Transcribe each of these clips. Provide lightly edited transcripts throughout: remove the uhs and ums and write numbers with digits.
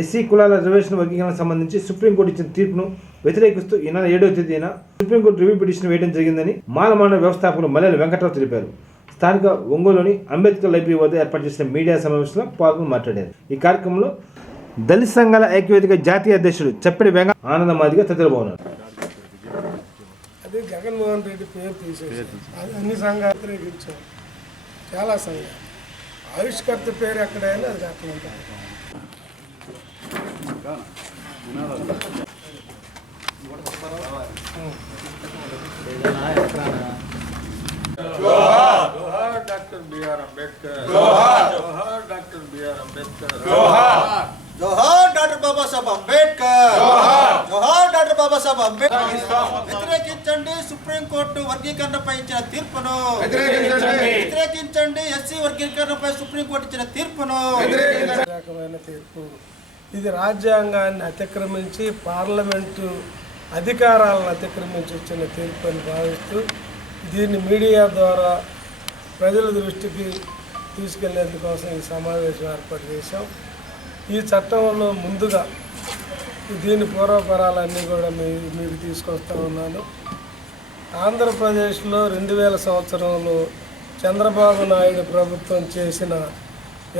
SC కులాల reservation వర్గీకరణకు సంబంధించి సుప్రీంకోర్టు ఇచ్చిన తీర్పును వ్యతిరేకిస్తూ ఈ నెల 7వ తేదీన సుప్రీంకోర్టు రివ్యూ పిటిషన్ వేయడం జరిగిందని మానమానవ వ్యవస్థాపకులు మల్లెల వెంకట్రావు తెలిపారు. స్థానిక ఒంగోలులోని అంబేద్కర్ లైబ్రరీ వద్ద ఏర్పాటు చేసిన మీడియా సమావేశంలో పాల్గొని మాట్లాడారు. ఈ కార్యక్రమంలో దళిత సంఘాల ఐక్యవేదిక జాతీయ అధ్యక్షుడు చప్పిడి వెంకట ఆనందమాదిగా తదితరులు ఉన్నారు. అదే జగన్మోహన్ రెడ్డి పేరు తీసేసి అన్ని సంఘాలు వ్యతిరేకించారు. చాలా సంఘాలు ఆవిష్కర్త పేరు ఎక్కడైనా అది అక్కడ ఉంటారు. जोहार डॉक्टर बी.आर. अम्बेडकर, जोहार डॉक्टर बी.आर. अम्बेडकर, जोहार डॉक्टर बाबा साहब अंबेडकर, जोहार डॉक्टर बाबा साहब अंबेडकर. వ్యతిరేకించండి సుప్రీం కోర్టు వర్గీకరణపై ఇచ్చిన తీర్పును, వ్యతిరేకించండి ఎస్సీ వర్గీకరణపై సుప్రీం కోర్టు ఇచ్చిన తీర్పును. తీర్పు ఇది రాజ్యాంగాన్ని అతిక్రమించి పార్లమెంటు అధికారాలను అతిక్రమించి ఇచ్చిన తీర్పు అని భావిస్తూ దీన్ని మీడియా ద్వారా ప్రజల దృష్టికి తీసుకెళ్లేందుకోసం ఈ సమావేశం ఏర్పాటు చేశాం. ఈ చట్టంలో ముందుగా దీని పూర్వపరాలన్నీ కూడా మీకు తీసుకొస్తా ఉన్నాను. ఆంధ్రప్రదేశ్లో 2000 సంవత్సరంలో చంద్రబాబు నాయుడు ప్రభుత్వం చేసిన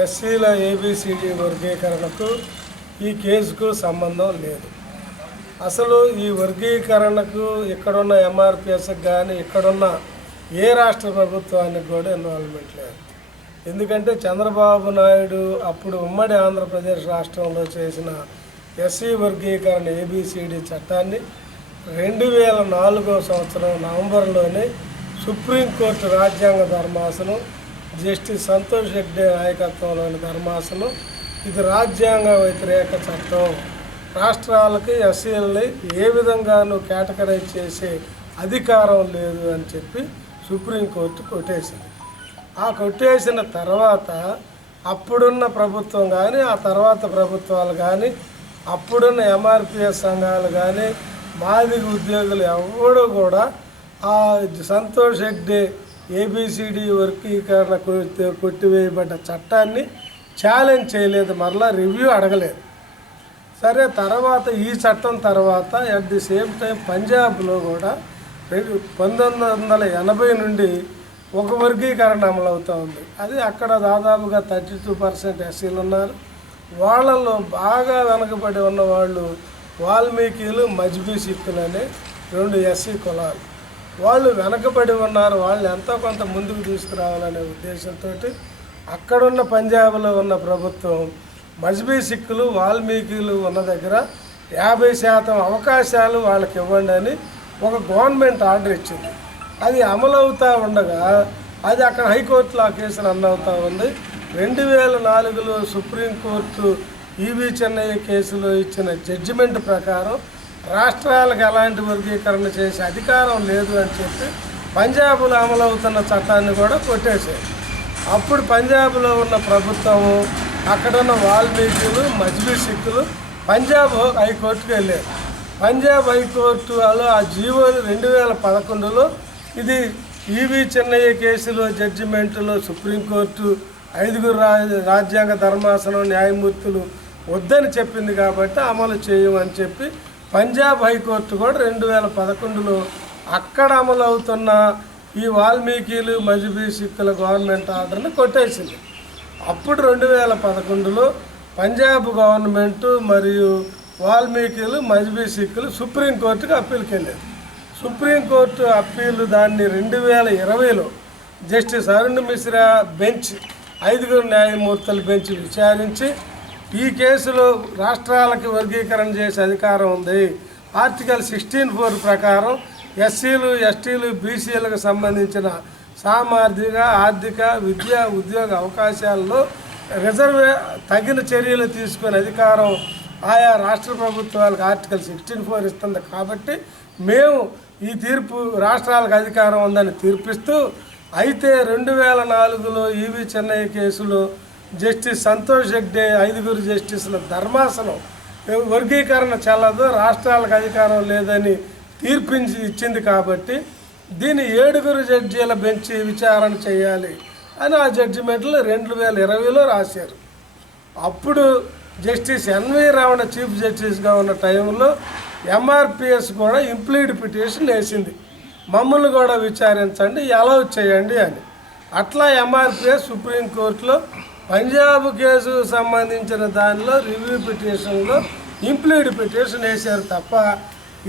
ఎస్సీల ఏబిసిడి వర్గీకరణకు ఈ కేసుకు సంబంధం లేదు. అసలు ఈ వర్గీకరణకు ఇక్కడున్న ఎంఆర్పిఎస్కి కానీ ఇక్కడున్న ఏ రాష్ట్ర ప్రభుత్వానికి కూడా ఇన్వాల్వ్మెంట్ లేదు. ఎందుకంటే చంద్రబాబు నాయుడు అప్పుడు ఉమ్మడి ఆంధ్రప్రదేశ్ రాష్ట్రంలో చేసిన ఎస్సీ వర్గీకరణ ఏబిసిడి చట్టాన్ని 2004 సంవత్సరం నవంబర్లోనే సుప్రీంకోర్టు రాజ్యాంగ ధర్మాసనం జస్టిస్ సంతోష్ హెగ్డే నాయకత్వంలోని ధర్మాసనం ఇది రాజ్యాంగ వ్యతిరేక చట్టం, రాష్ట్రాలకి ఎస్సీలని ఏ విధంగానూ కేటగరైజ్ చేసే అధికారం లేదు అని చెప్పి సుప్రీంకోర్టు కొట్టేసింది. ఆ కొట్టేసిన తర్వాత అప్పుడున్న ప్రభుత్వం కానీ ఆ తర్వాత ప్రభుత్వాలు కానీ అప్పుడున్న ఎంఆర్పిఎస్ సంఘాలు కానీ మాదిగ ఉద్యోగులు ఎవరు కూడా ఆ సంతోష్ హెగ్డే ఏబిసిడి వర్గీకరణ కొట్టివేయబడ్డ చట్టాన్ని ఛాలెంజ్ చేయలేదు, మరలా రివ్యూ అడగలేదు. సరే, తర్వాత ఈ చట్టం తర్వాత అట్ ది సేమ్ టైం పంజాబ్లో కూడా 1980 నుండి ఒక వర్గీకరణ అమలవుతూ ఉంది. అది అక్కడ దాదాపుగా 32% ఎస్సీలు ఉన్నారు. వాళ్ళల్లో బాగా వెనకబడి ఉన్న వాళ్ళు వాల్మీకిలు, మజ్బీ సిక్కులు అనే 2 ఎస్సీ కులాలు. వాళ్ళు వెనకబడి ఉన్నారు, వాళ్ళు ఎంతో కొంత ముందుకు తీసుకురావాలనే ఉద్దేశంతో అక్కడున్న పంజాబ్లో ఉన్న ప్రభుత్వం మజ్బీ సిక్కులు, వాల్మీకిలు ఉన్న దగ్గర 50% అవకాశాలు వాళ్ళకి ఇవ్వండి అని ఒక గవర్నమెంట్ ఆర్డర్ ఇచ్చింది. అది అమలవుతూ ఉండగా అది అక్కడ హైకోర్టులో ఆ కేసు రన్ అవుతూ ఉంది. 2004లో సుప్రీంకోర్టు ఈవీ చెన్నయ్య కేసులో ఇచ్చిన జడ్జిమెంట్ ప్రకారం రాష్ట్రాలకు ఎలాంటి వర్గీకరణ చేసే అధికారం లేదు అని చెప్పి పంజాబ్లో అమలవుతున్న చట్టాన్ని కూడా కొట్టేశారు. అప్పుడు పంజాబ్లో ఉన్న ప్రభుత్వము అక్కడున్న వాల్మీకులు, మజ్బీ సిక్కులు పంజాబ్ హైకోర్టుకు వెళ్ళారు. పంజాబ్ హైకోర్టులో ఆ జీవోలు 2011లో ఇది ఈవీ చెన్నయ్య కేసులో జడ్జిమెంట్లో సుప్రీంకోర్టు 5 రాజ్యాంగ ధర్మాసనం న్యాయమూర్తులు వద్దని చెప్పింది కాబట్టి అమలు చేయమని చెప్పి పంజాబ్ హైకోర్టు కూడా 2011లో అక్కడ అమలు అవుతున్న ఈ వాల్మీకిలు, మజ్బీ సిక్కుల గవర్నమెంట్ ఆర్డర్ని కొట్టేసింది. అప్పుడు 2011లో పంజాబ్ గవర్నమెంటు మరియు వాల్మీకిలు, మజ్బీ సిక్కులు సుప్రీంకోర్టుకి అప్పీల్కి వెళ్ళారు. సుప్రీంకోర్టు అప్పీలు దాన్ని 2020లో జస్టిస్ అరుణ్ మిశ్రా బెంచ్ 5 న్యాయమూర్తుల బెంచ్ విచారించి ఈ కేసులో రాష్ట్రాలకి వర్గీకరణ చేసే అధికారం ఉంది. ఆర్టికల్ 16(4) ప్రకారం ఎస్సీలు, ఎస్టీలు, బీసీలకు సంబంధించిన సామాజిక, ఆర్థిక, విద్యా, ఉద్యోగ అవకాశాల్లో తగిన చర్యలు తీసుకునే అధికారం ఆయా రాష్ట్ర ప్రభుత్వాలకు ఆర్టికల్ 16(4) ఇస్తుంది. కాబట్టి మేము ఈ తీర్పు రాష్ట్రాలకు అధికారం ఉందని తీర్పిస్తూ, అయితే 2004లో ఈవీ చెన్నయ్య కేసులో జస్టిస్ సంతోష్ హెగ్డే 5 జస్టిసుల ధర్మాసనం వర్గీకరణ చెల్లదు, రాష్ట్రాలకు అధికారం లేదని ఇచ్చింది. కాబట్టి దీన్ని 7 జడ్జీల బెంచ్ విచారణ చేయాలి అని ఆ జడ్జిమెంట్లు 2020లో రాశారు. అప్పుడు జస్టిస్ ఎన్వి రమణ చీఫ్ జస్టిస్గా ఉన్న టైంలో ఎంఆర్పిఎస్ కూడా ఇంప్లీడ్ పిటిషన్ వేసింది, మమ్మల్ని కూడా విచారించండి, అలౌ చేయండి అని. అట్లా ఎంఆర్పిఎస్ సుప్రీంకోర్టులో పంజాబ్ కేసుకు సంబంధించిన దానిలో రివ్యూ పిటిషన్లో ఇంప్లీడ్ పిటిషన్ వేశారు తప్ప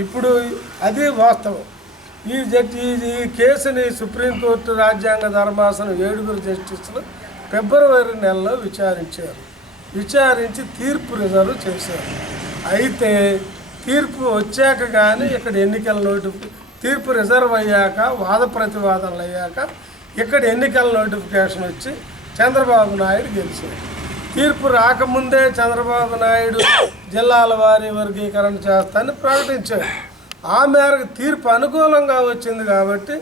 ఇప్పుడు అది వాస్తవం. ఈ కేసుని సుప్రీంకోర్టు రాజ్యాంగ ధర్మాసనం 7 జస్టిస్లు ఫిబ్రవరి నెలలో విచారించి తీర్పు రిజర్వ్ చేశారు. అయితే తీర్పు వచ్చాక కానీ ఇక్కడ ఎన్నికల తీర్పు రిజర్వ్ అయ్యాక వాద ప్రతివాదనలు అయ్యాక ఇక్కడ ఎన్నికల నోటిఫికేషన్ వచ్చి చంద్రబాబు నాయుడు గెలిచారు. తీర్పు రాకముందే చంద్రబాబు నాయుడు జిల్లాల వారీ వర్గీకరణ చేస్తానని ప్రకటించారు. ఆ మేరకు తీర్పు అనుకూలంగా వచ్చింది కాబట్టి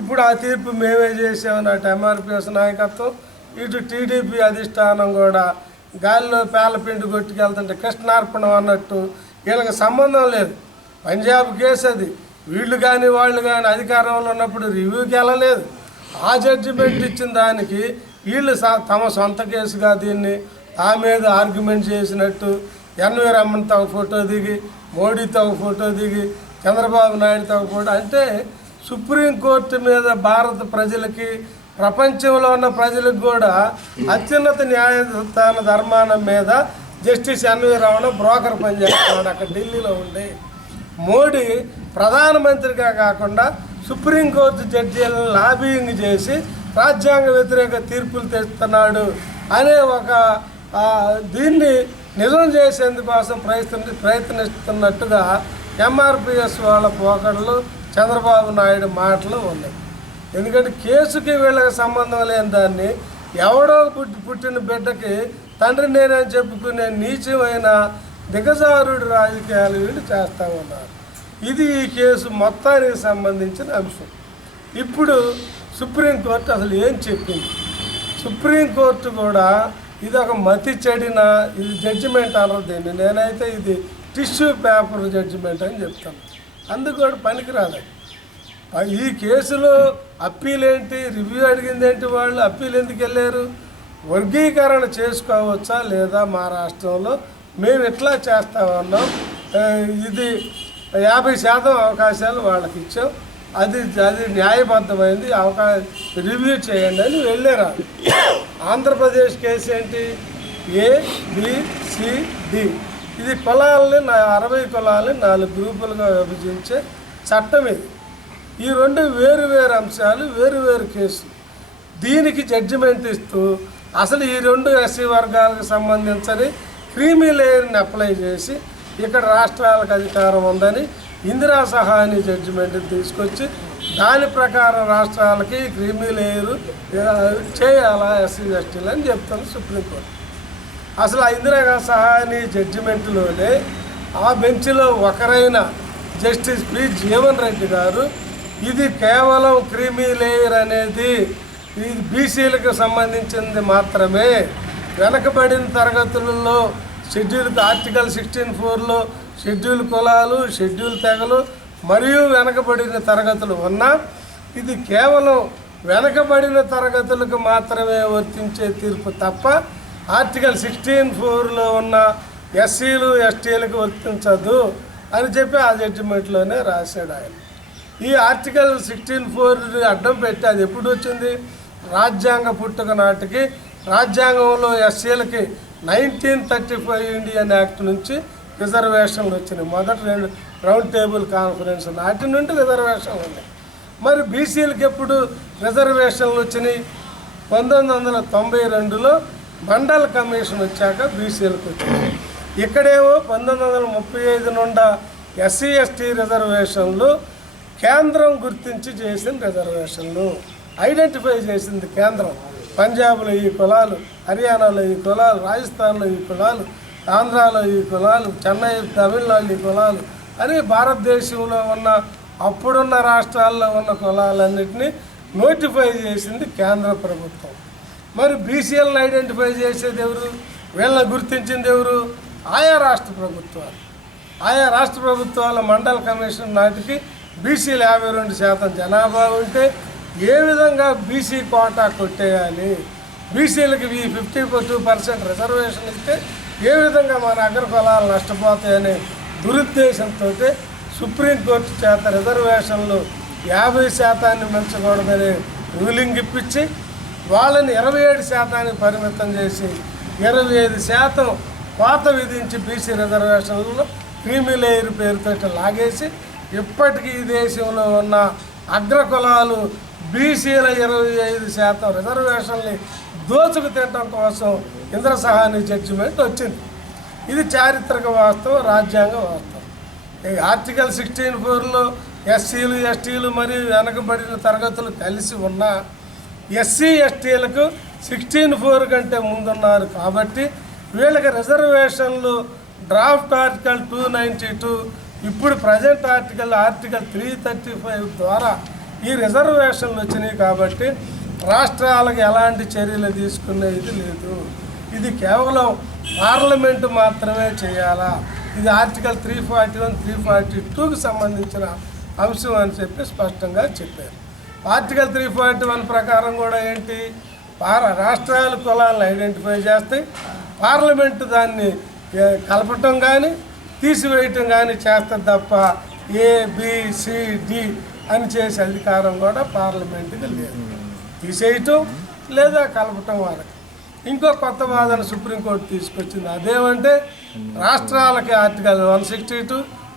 ఇప్పుడు ఆ తీర్పు మేమే చేసామని అటు ఎంఆర్పిఎస్ నాయకత్వం ఇటు టీడీపీ అధిష్టానం కూడా గాలిలో పేలపిండి కొట్టుకెళ్తుంటే కృష్ణార్పణం అన్నట్టు వీళ్ళకి సంబంధం లేదు. పంజాబ్ కేసు అది, వీళ్ళు కానీ వాళ్ళు కానీ అధికారంలో ఉన్నప్పుడు రివ్యూకి వెళ్ళలేదు. ఆ జడ్జిమెంట్ ఇచ్చిన దానికి వీళ్ళు తమ సొంత కేసుగా దీన్ని ఆ మీద ఆర్గ్యుమెంట్ చేసినట్టు ఎన్వి రమణతో ఒక ఫోటో దిగి, మోడీతో ఒక ఫోటో దిగి, చంద్రబాబు నాయుడుతో ఒక ఫోటో, అంటే సుప్రీంకోర్టు మీద భారత ప్రజలకి ప్రపంచంలో ఉన్న ప్రజలకు కూడా అత్యున్నత న్యాయస్థాన ధర్మానం మీద జస్టిస్ ఎన్వి రమణ బ్రోకర్ పనిచేస్తున్నాడు అక్కడ ఢిల్లీలో ఉండి. మోడీ ప్రధానమంత్రిగా కాకుండా సుప్రీంకోర్టు జడ్జీలను లాబింగ్ చేసి రాజ్యాంగ వ్యతిరేక తీర్పులు తెస్తున్నాడు అనే ఒక దీన్ని నిజం చేసేందుకోసం ప్రయత్నిస్తున్నట్టుగా ఎంఆర్పిఎస్ వాళ్ళ పోకడలు చంద్రబాబు నాయుడు మాటలు ఉన్నాయి. ఎందుకంటే కేసుకి వీళ్ళకి సంబంధం లేని దాన్ని ఎవడో పుట్టిన బిడ్డకి తండ్రి నేనని చెప్పుకునే నీచమైన దిగజారుడు రాజకీయాలు వీళ్ళు చేస్తూ ఉన్నారు. ఇది ఈ కేసు మొత్తానికి సంబంధించిన అంశం. ఇప్పుడు సుప్రీంకోర్టు అసలు ఏం చెప్పింది? సుప్రీంకోర్టు కూడా ఇది ఒక మతి చెడిన ఇది జడ్జిమెంట్ అనరు దీన్ని. నేనైతే ఇది టిష్యూ పేపర్ జడ్జిమెంట్ అని చెప్తాను. అందుకు కూడా పనికిరాదు. ఈ కేసులో అప్పీల్ ఏంటి, రివ్యూ అడిగింది ఏంటి, వాళ్ళు అప్పీల్ ఎందుకు వెళ్ళారు? వర్గీకరణ చేసుకోవచ్చా లేదా మా రాష్ట్రంలో, మేము ఎట్లా చేస్తా ఉన్నాం, ఇది 50% అవకాశాలు వాళ్ళకి ఇచ్చాం, అది న్యాయబద్ధమైంది, రివ్యూ చేయండి అని వెళ్ళారు. ఆంధ్రప్రదేశ్ కేసు ఏంటి? ABCD, ఇది కులాలని 60 కులాలని 4 గ్రూపులుగా విభజించే చట్టం ఇది. ఈ 2 వేరు అంశాలు, వేరు కేసులు. దీనికి జడ్జిమెంట్ ఇస్తూ అసలు ఈ 2 ఎస్సీ వర్గాలకు సంబంధించని క్రీమీ లేయర్ని అప్లై చేసి ఇక్కడ రాష్ట్రాలకు అధికారం ఉందని ఇందిరా సహాని జడ్జిమెంట్ తీసుకొచ్చి దాని ప్రకారం రాష్ట్రాలకి క్రీమీ లేయరు చేయాలా ఎస్సీ ఎస్టీలు అని చెప్తాను సుప్రీంకోర్టు. అసలు ఆ ఇందిరా సహాని జడ్జిమెంట్లోనే ఆ బెంచ్లో ఒకరైన జస్టిస్ పి జీవన్ రెడ్డి గారు ఇది కేవలం క్రీమీ లేయర్ అనేది ఇది బీసీలకు సంబంధించింది మాత్రమే, వెనకబడిన తరగతులలో షెడ్యూల్ ఆర్టికల్ 16(4)లో షెడ్యూల్ కులాలు, షెడ్యూల్ తెగలు మరియు వెనకబడిన తరగతులు ఉన్నా ఇది కేవలం వెనకబడిన తరగతులకు మాత్రమే వర్తించే తీర్పు తప్ప ఆర్టికల్ 16(4)లో ఉన్న ఎస్సీలు ఎస్టీలకు వర్తించదు అని చెప్పి ఆ జడ్జిమెంట్లోనే రాశాడు ఆయన. ఈ ఆర్టికల్ 16(4) అడ్డం పెట్టి అది ఎప్పుడు వచ్చింది? రాజ్యాంగ పుట్టుక నాటికి రాజ్యాంగంలో ఎస్సీలకి 1935 ఇండియన్ యాక్ట్ నుంచి రిజర్వేషన్లు వచ్చినాయి. మొదటి 2 రౌండ్ టేబుల్ కాన్ఫరెన్స్ నాటి నుండి రిజర్వేషన్లు ఉన్నాయి. మరి బీసీలకి ఎప్పుడు రిజర్వేషన్లు వచ్చినాయి? 1992లో మండల్ కమిషన్ వచ్చాక బీసీలకు వచ్చింది. ఇక్కడేమో 1935 నుండి ఎస్సీ ఎస్టీ రిజర్వేషన్లు కేంద్రం గుర్తించి చేసిన రిజర్వేషన్లు ఐడెంటిఫై చేసింది కేంద్రం. పంజాబ్లో ఈ కులాలు, హర్యానాలో ఈ కులాలు, రాజస్థాన్లో ఈ కులాలు, ఆంధ్రాలో ఈ కులాలు, చెన్నై తమిళనాడు ఈ కులాలు అని భారతదేశంలో ఉన్న అప్పుడున్న రాష్ట్రాల్లో ఉన్న కులాలన్నింటినీ నోటిఫై చేసింది కేంద్ర ప్రభుత్వం. మరి బీసీఎల్ని ఐడెంటిఫై చేసేది ఎవరు? వీళ్ళని గుర్తించింది ఎవరు? ఆయా రాష్ట్ర ప్రభుత్వాలు. ఆయా రాష్ట్ర ప్రభుత్వాల మండల్ కమిషన్ నాటికి బీసీలు 52% జనాభా ఉంటే ఏ విధంగా బీసీ కోటా కొట్టేయాలి, బీసీలకి 52% రిజర్వేషన్ ఇస్తే ఏ విధంగా మన అగ్రకులాలు నష్టపోతాయనే దురుద్దేశంతో సుప్రీంకోర్టు చేత రిజర్వేషన్లు 50% మించకూడదని రూలింగ్ ఇప్పించి వాళ్ళని 27% పరిమితం చేసి 25% కోత విధించి బీసీ రిజర్వేషన్లలో క్రీమీ లేయర్ పేరుతో లాగేసి ఇప్పటికీ ఈ దేశంలో ఉన్న అగ్రకులాలు బీసీల 25% రిజర్వేషన్ని దోచుకు తినడం కోసం ఇంద్రసహాని జడ్జిమెంట్ వచ్చింది. ఇది చారిత్రక వాస్తవం, రాజ్యాంగ వాస్తవం. ఆర్టికల్ 16(4)లో ఎస్సీలు ఎస్టీలు మరియు వెనకబడిన తరగతులు కలిసి ఉన్న ఎస్సీ ఎస్టీలకు 16(4) కంటే ముందున్నారు కాబట్టి వీళ్ళకి రిజర్వేషన్లు డ్రాఫ్ట్ ఆర్టికల్ 292 ఇప్పుడు ప్రజెంట్ ఆర్టికల్ 335 ద్వారా ఈ రిజర్వేషన్లు వచ్చినాయి కాబట్టి రాష్ట్రాలకు ఎలాంటి చర్యలు తీసుకునేది లేదు. ఇది కేవలం పార్లమెంటు మాత్రమే చేయాలా. ఇది ఆర్టికల్ 341, 342కి సంబంధించిన అంశం అని చెప్పి స్పష్టంగా చెప్పారు. ఆర్టికల్ 341 ప్రకారం కూడా ఏంటి, రాష్ట్రాల కులాలను ఐడెంటిఫై చేస్తాయి, పార్లమెంటు దాన్ని కలపటం కానీ తీసివేయటం కానీ చేస్తుంది తప్ప ABCD అని చేసే అధికారం కూడా పార్లమెంటుకి లేదు. తీసేయటం లేదా కలపటం వరకు. ఇంకో కొత్త వాదన సుప్రీంకోర్టు తీసుకొచ్చింది. అదేమంటే రాష్ట్రాలకి ఆర్టికల్ 162,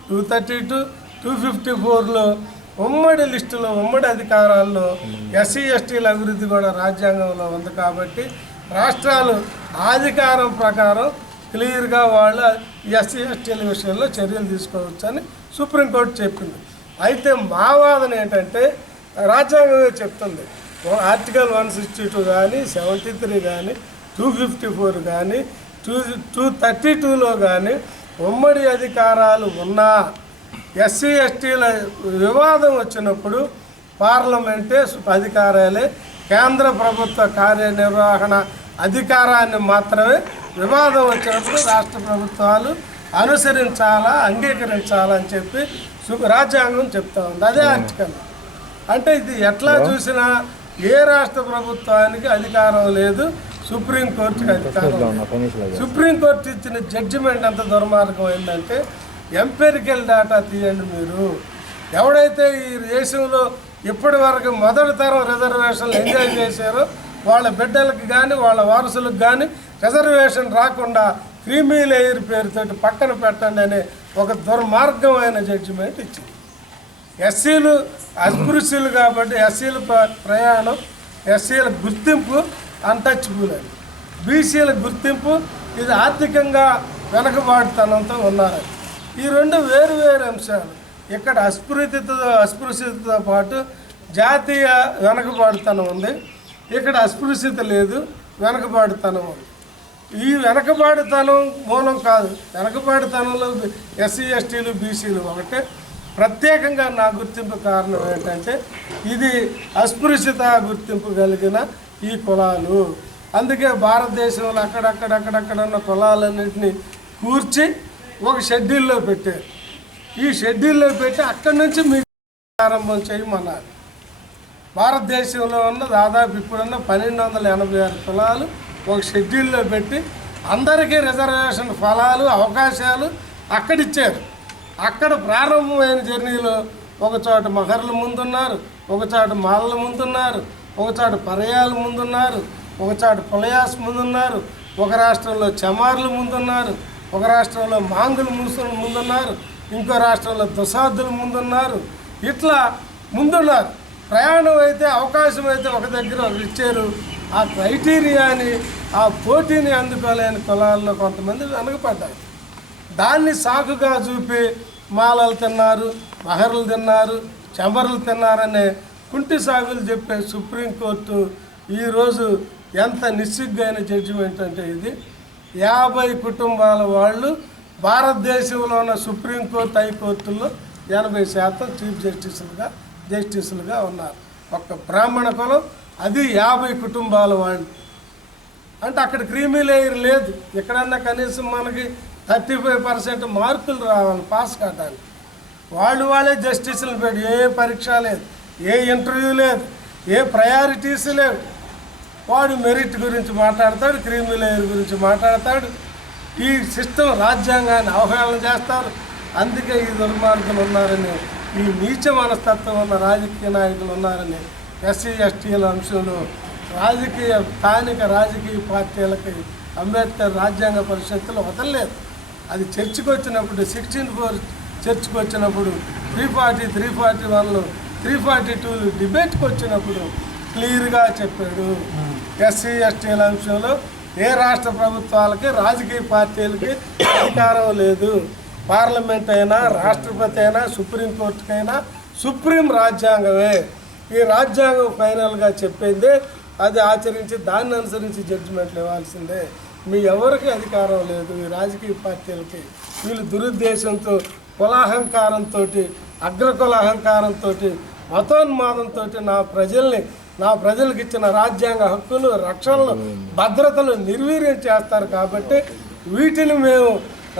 232, 254లో ఉమ్మడి లిస్టులో ఉమ్మడి అధికారాల్లో ఎస్సీ ఎస్టీల అభివృద్ధి కూడా రాజ్యాంగంలో ఉంది కాబట్టి రాష్ట్రాలు అధికారం ప్రకారం క్లియర్గా వాళ్ళు ఎస్సీ ఎస్టీల విషయంలో చర్యలు తీసుకోవచ్చని సుప్రీంకోర్టు చెప్పింది. అయితే మా వాదన ఏంటంటే రాజ్యాంగమే చెప్తుంది. ఆర్టికల్ 162 కానీ 73 కానీ 254 కానీ 232లో కానీ ఉమ్మడి అధికారాలు ఉన్నా ఎస్సీ ఎస్టీల వివాదం వచ్చినప్పుడు పార్లమెంటే అధికారాలే కేంద్ర ప్రభుత్వ కార్యనిర్వహణ అధికారాన్ని మాత్రమే వివాదం వచ్చినప్పుడు రాష్ట్ర ప్రభుత్వాలు అనుసరించాలా, అంగీకరించాలా అని చెప్పి రాజ్యాంగం చెప్తా ఉంది. అదే ఆర్టికల్. అంటే ఇది ఎట్లా చూసినా ఏ రాష్ట్ర ప్రభుత్వానికి అధికారం లేదు, సుప్రీంకోర్టుకి అధికారం. సుప్రీంకోర్టు ఇచ్చిన జడ్జిమెంట్ అంత దుర్మార్గం ఏంటంటే ఎంపెరికల్ డేటా తీయండి మీరు. ఎవడైతే ఈ దేశంలో ఇప్పటి వరకు మొదటి తరం రిజర్వేషన్లు ఎంజాయ్ చేశారో వాళ్ళ బిడ్డలకు కానీ వాళ్ళ వారసులకు కానీ రిజర్వేషన్ రాకుండా క్రీమీ లేయర్ పేరుతో పక్కన పెట్టండి అనే ఒక దుర్మార్గమైన జడ్జిమెంట్ ఇచ్చింది. ఎస్సీలు అస్పృశ్యులు కాబట్టి ఎస్సీల ప్రయాణం, ఎస్సీల గుర్తింపు అన్టచబుల్ అని, బీసీల గుర్తింపు ఇది ఆర్థికంగా వెనకబాటుతనంతో ఉన్నారు. ఈ రెండు వేరు వేరు అంశాలు. ఇక్కడ అస్పృశ్యతతో పాటు జాతీయ వెనకబాటుతనం ఉంది, ఇక్కడ అస్పృశ్యత లేదు, వెనకబాటుతనం ఉంది. ఈ వెనకబాటుతనం మూలం కాదు, వెనకబాటుతనంలో ఎస్సీ ఎస్టీలు బీసీలు ఒకటే. ప్రత్యేకంగా నా గుర్తింపు కారణం ఏంటంటే ఇది అస్పృశ్యత గుర్తింపు కలిగిన ఈ కులాలు. అందుకే భారతదేశంలో అక్కడక్కడ ఉన్న కులాలన్నింటినీ కూర్చి ఒక షెడ్యూల్లో పెట్టారు. ఈ షెడ్యూల్లో పెట్టి అక్కడి నుంచి మీకు ప్రారంభం చేయమన్నారు. భారతదేశంలో ఉన్న దాదాపు ఇప్పుడున్న 1286 కులాలు ఒక షెడ్యూల్లో పెట్టి అందరికీ రిజర్వేషన్ ఫలాలు అవకాశాలు అక్కడిచ్చారు. అక్కడ ప్రారంభమైన జర్నీలో ఒక చోట మహర్లు ముందున్నారు, ఒక చోట మాలలు ముందున్నారు, ఒక చోట పరయాలు ముందున్నారు, ఒక చోట పులయాస్ ముందున్నారు, ఒక రాష్ట్రంలో చమార్లు ముందున్నారు, ఒక రాష్ట్రంలో మాంగులు ముందున్నారు, ఇంకో రాష్ట్రంలో దుసాదులు ముందున్నారు. ఇట్లా ముందున్నారు. ప్రయాణం అయితే అవకాశం అయితే ఒక దగ్గర ఒకరు ఇచ్చారు. ఆ క్రైటీరియాని, ఆ పోటీని అందుకోలేని కులాల్లో కొంతమంది వెనకపడ్డారు. దాన్ని సాకుగా చూపి మాలలు తిన్నారు, మహర్లు తిన్నారు, చమర్లు తిన్నారనే కుంటి సాగులు చెప్పే సుప్రీంకోర్టు ఈరోజు ఎంత నిస్సిగ్గైన జడ్జిమెంట్ అంటే ఇది 50 కుటుంబాల వాళ్ళు భారతదేశంలో ఉన్న సుప్రీంకోర్టు హైకోర్టుల్లో 80% చీఫ్ జస్టిసులుగా ఉన్నారు. ఒక్క బ్రాహ్మణ కులం, అది 50 కుటుంబాల వాళ్ళు. అంటే అక్కడ క్రీమీ లేయర్ లేదు. ఎక్కడన్నా కనీసం మనకి 35% మార్కులు రావాలి పాస్ కావడానికి. వాళ్ళే జస్టిసులు పెట్టి ఏ పరీక్ష లేదు, ఏ ఇంటర్వ్యూ లేదు, ఏ ప్రయారిటీస్ లేవు. వాడు మెరిట్ గురించి మాట్లాడతాడు, క్రీమీ లేయర్ గురించి మాట్లాడతాడు. ఈ సిస్టమ్ రాజ్యాంగాన్ని అవహేళన చేస్తారు. అందుకే ఈ దుర్మార్గులు ఉన్నారని, ఈ నీచ మనస్తత్వం ఉన్న రాజకీయ నాయకులు ఉన్నారని ఎస్సీ ఎస్టీల అంశంలో స్థానిక రాజకీయ పార్టీలకి అంబేద్కర్ రాజ్యాంగ పరిషత్తులు వదలలేదు. అది చర్చకు వచ్చినప్పుడు 16/4 చర్చకు వచ్చినప్పుడు 340, 341, 342 డిబేట్కి వచ్చినప్పుడు క్లియర్గా చెప్పాడు. ఎస్సీ ఎస్టీల అంశంలో ఏ రాష్ట్ర ప్రభుత్వాలకి రాజకీయ పార్టీలకి అధికారం లేదు. పార్లమెంట్ అయినా, రాష్ట్రపతి అయినా, సుప్రీంకోర్టుకైనా సుప్రీం రాజ్యాంగమే. ఈ రాజ్యాంగం ఫైనల్గా చెప్పిందే అది ఆచరించి దాన్ని అనుసరించి జడ్జిమెంట్లు ఇవ్వాల్సిందే. మీ ఎవరికి అధికారం లేదు. ఈ రాజకీయ పార్టీలకి వీళ్ళు దురుద్దేశంతో, కులాహంకారంతో, అగ్రకుల అహంకారంతో, మతోన్మాదంతో నా ప్రజలకు ఇచ్చిన రాజ్యాంగ హక్కులు, రక్షణలు, భద్రతలు నిర్వీర్యం చేస్తారు. కాబట్టి వీటిని మేము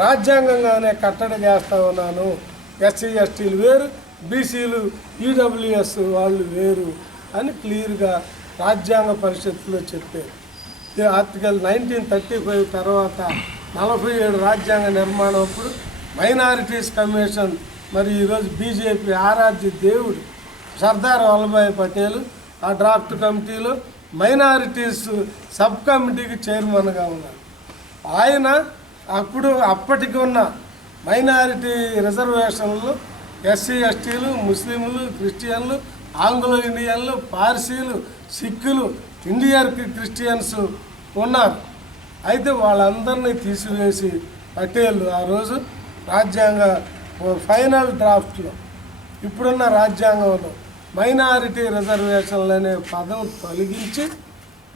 రాజ్యాంగంగానే కట్టడి చేస్తా ఉన్నాను. ఎస్సీ ఎస్టీలు వేరు, బీసీలు, ఈడబ్ల్యూఎస్ వాళ్ళు వేరు అని క్లియర్గా రాజ్యాంగ పరిషత్తులో చెప్పారు. ఆర్టికల్ 1935 తర్వాత 47 రాజ్యాంగ నిర్మాణం అప్పుడు మైనారిటీస్ కమిషన్, మరి ఈరోజు బీజేపీ ఆరాధ్య దేవుడు సర్దార్ వల్లభాయ్ పటేల్ ఆ డ్రాఫ్ట్ కమిటీలో మైనారిటీస్ సబ్ కమిటీకి చైర్మన్గా ఉన్నారు. ఆయన అప్పటికి ఉన్న మైనారిటీ రిజర్వేషన్లు ఎస్సీ ఎస్టీలు, ముస్లింలు, క్రిస్టియన్లు, ఆంగ్లో ఇండియన్లు, పార్సీలు, సిక్కులు, ఇండియన్ క్రిస్టియన్స్ ఉన్నారు. అయితే వాళ్ళందరినీ తీసివేసి పటేల్ ఆ రోజు రాజ్యాంగ ఫైనల్ డ్రాఫ్ట్లో ఇప్పుడున్న రాజ్యాంగంలో మైనారిటీ రిజర్వేషన్లు అనే పదం తొలగించి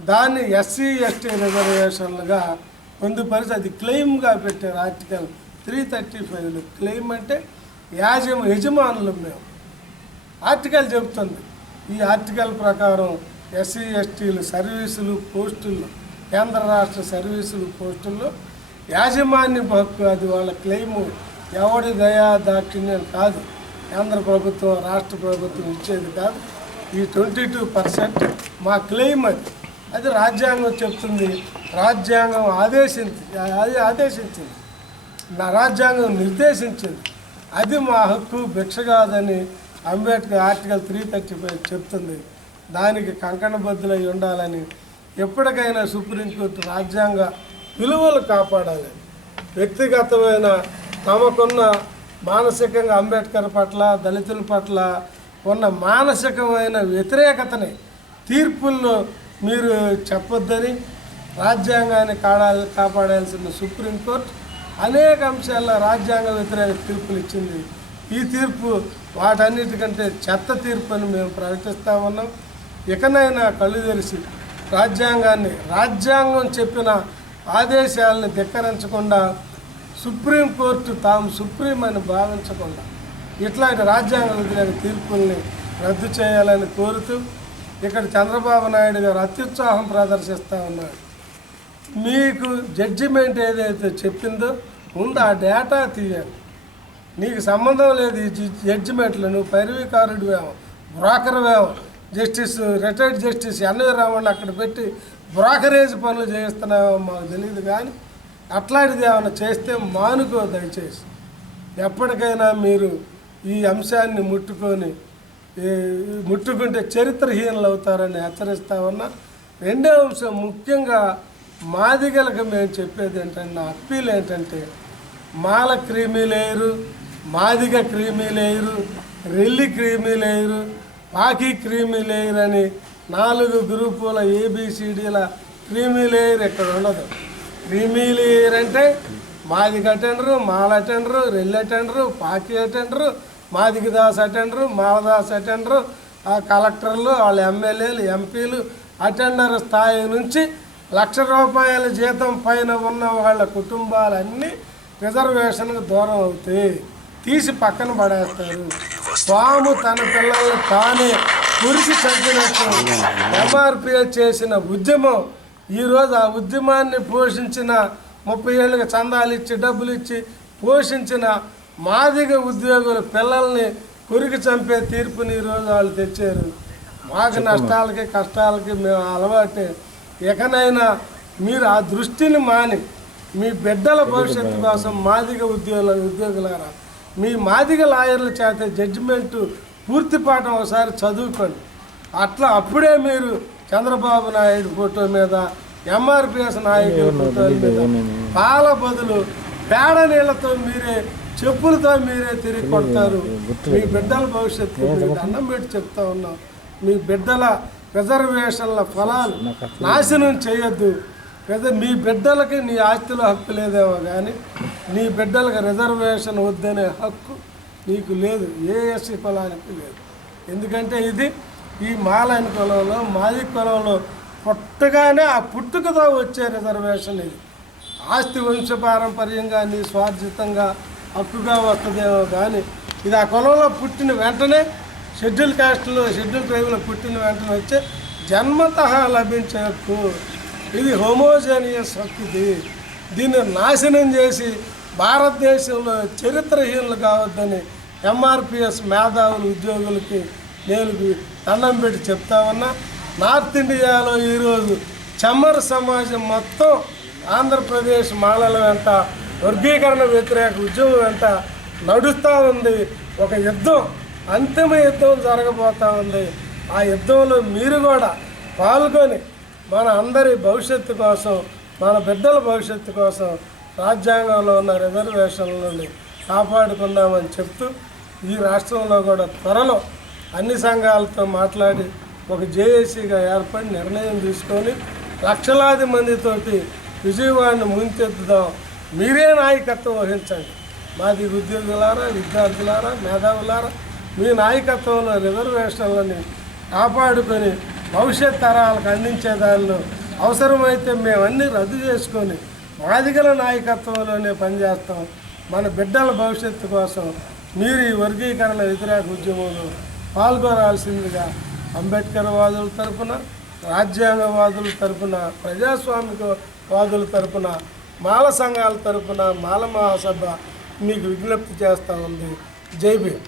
దాన్ని ఎస్సీ ఎస్టీ రిజర్వేషన్లుగా పొందుపరిచి అది క్లెయిమ్గా పెట్టారు. ఆర్టికల్ 335లో క్లెయిమ్ అంటే యజమానులు మేము. ఆర్టికల్ చెబుతుంది. ఈ ఆర్టికల్ ప్రకారం ఎస్సీ ఎస్టీలు సర్వీసులు పోస్టుల్లో, కేంద్ర రాష్ట్ర సర్వీసులు పోస్టుల్లో యాజమాన్య హక్కు, అది వాళ్ళ క్లెయిము. ఎవడి దయా దాక్షిణ్యం కాదు. కేంద్ర ప్రభుత్వం, రాష్ట్ర ప్రభుత్వం ఇచ్చేది కాదు. ఈ 22% మా క్లెయిమ్. అది రాజ్యాంగం చెప్తుంది. రాజ్యాంగం ఆదేశించింది, నా రాజ్యాంగం నిర్దేశించింది. అది మా హక్కు, భిక్ష కాదని అంబేద్కర్ ఆర్టికల్ 335 చెప్తుంది. దానికి కంకణబద్దులై ఉండాలని ఎప్పటికైనా సుప్రీంకోర్టు రాజ్యాంగ విలువలు కాపాడాలి. వ్యక్తిగతమైన తమకున్న మానసికంగా అంబేద్కర్ పట్ల, దళితుల పట్ల ఉన్న మానసికమైన వ్యతిరేకతని తీర్పుల్లో మీరు చెప్పొద్దని రాజ్యాంగాన్ని కాపాడాల్సిన సుప్రీంకోర్టు అనేక అంశాల్లో రాజ్యాంగ వ్యతిరేక తీర్పులు ఇచ్చింది. ఈ తీర్పు వాటన్నిటికంటే చెత్త తీర్పు అని మేము ప్రకటిస్తూ ఉన్నాం. ఇకనైనా కళ్ళు తెరిచి రాజ్యాంగం చెప్పిన ఆదేశాలను ధిక్కరించకుండా, సుప్రీంకోర్టు తాము సుప్రీం అని భావించకుండా ఇట్లాంటి రాజ్యాంగ వ్యతిరేక తీర్పుల్ని రద్దు చేయాలని కోరుతూ ఇక్కడ చంద్రబాబు నాయుడు గారు అత్యుత్సాహం ప్రదర్శిస్తూ ఉన్నాడు. మీకు జడ్జిమెంట్ ఏదైతే చెప్పిందో ముందు ఆ డేటా తీయాలి. నీకు సంబంధం లేదు ఈ జడ్జిమెంట్లు. నువ్వు పైరవీకారుడివేమో, బ్రోకర్వేమో. రిటైర్డ్ జస్టిస్ ఎన్వి రామన్ అక్కడ పెట్టి బ్రోకరేజ్ పనులు చేస్తున్నామో మాకు తెలియదు. కానీ అట్లాంటిది ఏమైనా చేస్తే మానుకో దయచేసి. ఎప్పటికైనా మీరు ఈ అంశాన్ని ముట్టుకుంటే చరిత్రహీనులు అవుతారని హెచ్చరిస్తా ఉన్నా. రెండో అంశం, ముఖ్యంగా మాదిగలకు మేము చెప్పేది ఏంటంటే, నా అప్పీల్ ఏంటంటే, Mala creamy layer, Madiga creamy layer, Relli creamy layer, Paki creamy layer అని 4 గ్రూపుల ABCDల క్రీమీ లేయర్ ఇక్కడ ఉండదు. క్రీమీ లేయర్ అంటే Madiga attender, Mala attender, Relli attender, Paki attender, Madiga Das attender, Maladas attender, ఆ కలెక్టర్లు, వాళ్ళ ఎమ్మెల్యేలు, ఎంపీలు అటెండర్ స్థాయి నుంచి ₹1,00,000 జీతం పైన ఉన్న వాళ్ళ కుటుంబాలన్నీ రిజర్వేషన్కు దూరం అవుతాయి. తీసి పక్కన పడేస్తారు. పాము తన పిల్లల్ని తానే కురిసి చంపినట్టు MRPS చేసిన ఉద్యమం ఈరోజు ఆ ఉద్యమాన్ని పోషించిన 30 ఏళ్ళకి చందాలు ఇచ్చి డబ్బులు ఇచ్చి పోషించిన మాదిగ ఉద్యోగుల పిల్లల్ని కురికి చంపే తీర్పుని ఈరోజు వాళ్ళు తెచ్చారు. మాకు నష్టాలకి కష్టాలకి మేము అలవాటే. ఎకనైనా మీరు ఆ దృష్టిని మాని మీ బిడ్డల భవిష్యత్తు కోసం మాదిగ ఉద్యోగులారా, మీ మాదిగ లాయర్ల చేత జడ్జిమెంటు పూర్తి పాఠం ఒకసారి చదువుకోండి. అప్పుడే మీరు చంద్రబాబు నాయుడు ఫోటో మీద, ఎంఆర్పిఎస్ నాయకుడి ఫోటోల మీద పాల బదులు పేడ నీళ్లతో మీరే, చెప్పులతో మీరే తిరిగి కొడతారు. మీ బిడ్డల భవిష్యత్తు దండం పెట్టి చెప్తా ఉన్నాం. మీ బిడ్డల రిజర్వేషన్ల ఫలాలు నాశనం చేయొద్దు. మీ బిడ్డలకి నీ ఆస్తిలో హక్కు లేదేమో కానీ నీ బిడ్డలకు రిజర్వేషన్ వద్దనే హక్కు నీకు లేదు, ఏ ఎస్సీ కులానికి లేదు. ఎందుకంటే ఇది ఈ మాలైన కులంలో, మాది కులంలో పుట్టగానే ఆ పుట్టుకతో వచ్చే రిజర్వేషన్ ఇది. ఆస్తి వంశపారంపర్యంగా నీ స్వార్జితంగా హక్కుగా వస్తుందేమో కానీ ఇది ఆ కులంలో పుట్టిన వెంటనే, షెడ్యూల్ కాస్ట్లో, షెడ్యూల్ ట్రైబ్లో పుట్టిన వెంటనే వచ్చే జన్మతః లభించే హక్కు. ఇది హోమోజేనియస్ హక్కు. దీన్ని నాశనం చేసి భారతదేశంలో చరిత్రహీనులు కావద్దని ఎంఆర్పిఎస్ మేధావులు ఉద్యోగులకి నేను దండం పెట్టి చెప్తా ఉన్నా. నార్త్ ఇండియాలో ఈరోజు చమ్మర్ సమాజం మొత్తం ఆంధ్రప్రదేశ్ మాలల వెంట, వర్గీకరణ వ్యతిరేక ఉద్యమం వెంట నడుస్తూ ఉంది. ఒక యుద్ధం, అంతిమ యుద్ధం జరగబోతూ ఉంది. ఆ యుద్ధంలో మీరు కూడా పాల్గొని మన అందరి భవిష్యత్తు కోసం, మన బిడ్డల భవిష్యత్తు కోసం రాజ్యాంగంలో ఉన్న రిజర్వేషన్ల నుండి కాపాడుకుందామని చెప్తూ, ఈ రాష్ట్రంలో కూడా త్వరలో అన్ని సంఘాలతో మాట్లాడి ఒక జేఏసీగా ఏర్పడి నిర్ణయం తీసుకొని లక్షలాది మందితోటి విజయవాడని ముంచెత్తుదాం. మీరే నాయకత్వం వహించండి. మాది ఉద్యోగులారా, విద్యార్థులారా, మేధావులారా, మీ నాయకత్వంలో రిజర్వేషన్లని కాపాడుకొని భవిష్యత్ తరాలకు అందించే దానిలో అవసరమైతే మేమన్నీ రద్దు చేసుకొని మాదిగల నాయకత్వంలోనే పనిచేస్తాం. మన బిడ్డల భవిష్యత్తు కోసం మీరు ఈ వర్గీకరణ వ్యతిరేక ఉద్యమంలో పాల్గొనాల్సిందిగా అంబేద్కర్ వాదుల తరపున, రాజ్యాంగవాదుల తరపున, ప్రజాస్వామిక వాదుల తరపున, మాల సంఘాల తరపున మాల మహాసభ మీకు విజ్ఞప్తి చేస్తూ ఉంది. జై భీమ్.